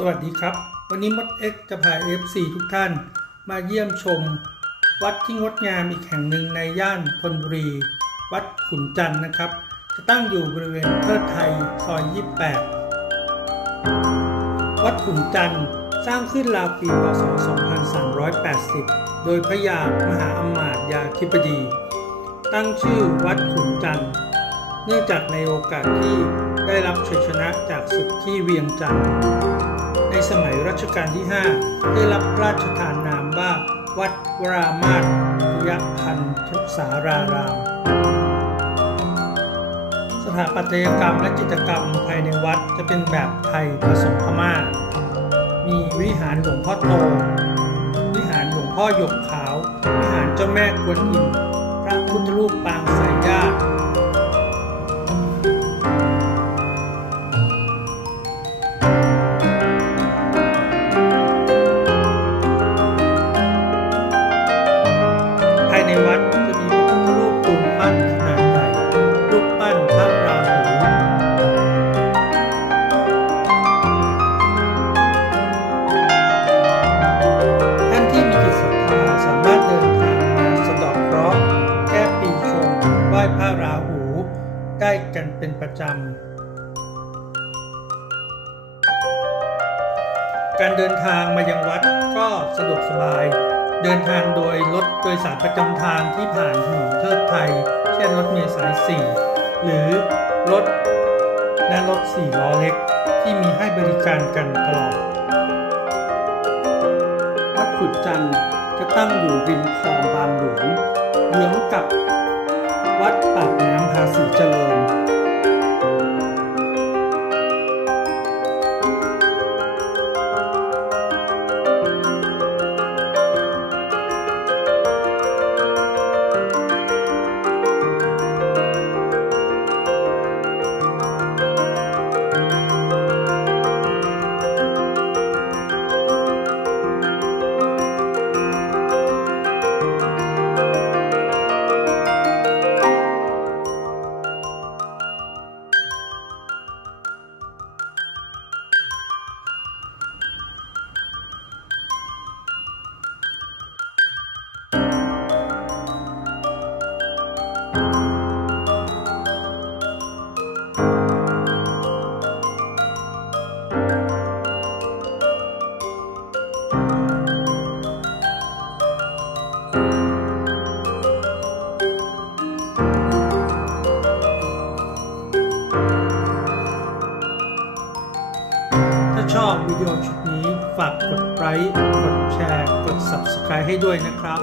สวัสดีครับ วันนี้มดเอ็กจะพา FC ทุกท่านมาเยี่ยมชม วัดที่งดงามอีกแห่งหนึ่งในย่านธนบุรี วัดขุนจันทร์นะครับ จะตั้งอยู่บริเวณเทิดไทยซอย 28 วัดขุนจันทร์สร้างขึ้นราวปีพศ 2380 โดยพระยามหาอมาตย์ยาธิบดี ตั้งชื่อวัดขุนจันทร์เนื่องจากในโอกาสที่ได้รับชัยชนะจากศึกที่เวียงจันทร์ สมัยรัชกาลที่ 5 ได้รับพระราชทานนามว่า วัดวรามาศยพันธุสาราราม สถาปัตยกรรมและจิตรกรรมภายในวัดจะเป็นแบบไทยผสมพม่า มีวิหารหลวงพ่อโต วิหารหลวงพ่อหยกขาว วิหารเจ้าแม่กวนอิมพระพุทธรูปปาง ได้กันเป็นประจำ การเดินทางมายังวัดก็สะดวกสบาย เดินทางโดยรถโดยสารประจำทางที่ผ่านถนนเทิดไทย เช่นรถเมล์สาย 4 หรือรถและรถ4ล้อเล็กที่มีให้บริการกันตลอด วัดขุดจันทร์จะตั้งอยู่ริมคลอง ชอบวิดีโอชุดนี้ ฝากกดไลค์ กดแชร์ กด Subscribe ให้ด้วยนะครับ